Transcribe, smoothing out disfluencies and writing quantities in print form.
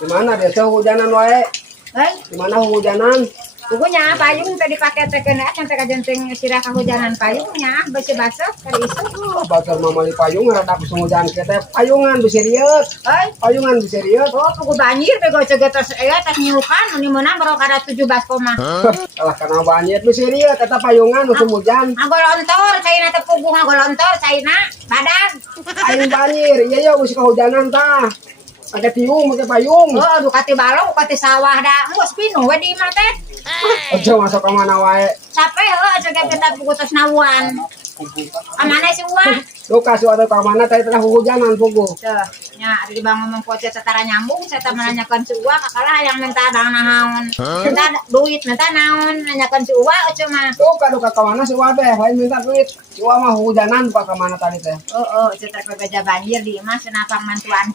Gimana dia hujanan wae? Gimana hujanan? Pokoknya payung tadi pakai tekenak yang jenteng sirah kehujanan payungnya basa-basa tadi isu. Bakal mamali payung rada hujan kita payungan bisa riet. Payungan bisa riet. Oh, pugu banjir bego cegetos tas nyukan ini menang baru kada 17 koma. Kalah kena banjir bisa riet kata payungan musim hujan. Ngagolontor caina teh pugu ngagolontor caina badag. Aing banjir, iya ya musim kehujanan tah. Ada tiung pakai payung. Oh, aduh kati balong kati sawah dah. Engko spino we di imah teh. Aja masuk ke mana wae. Sape heuh aja kita pugu tos nawan. Amana si uang? Lu kasih ada ke mana tadi tengah hujanan pugu. Tuh, nya di bang ngomong poce setara nyambung, saya menanyakan si uang kakalah yang minta bang naon. Minta duit, minta naon, nanyakan si uang cuma. Tuh kado ke mana si Wade, lain minta duit. Si Wah mah hujanan buka ke mana tadi teh. Oh, cetak bebeja banjir di imah senapang mantuanku.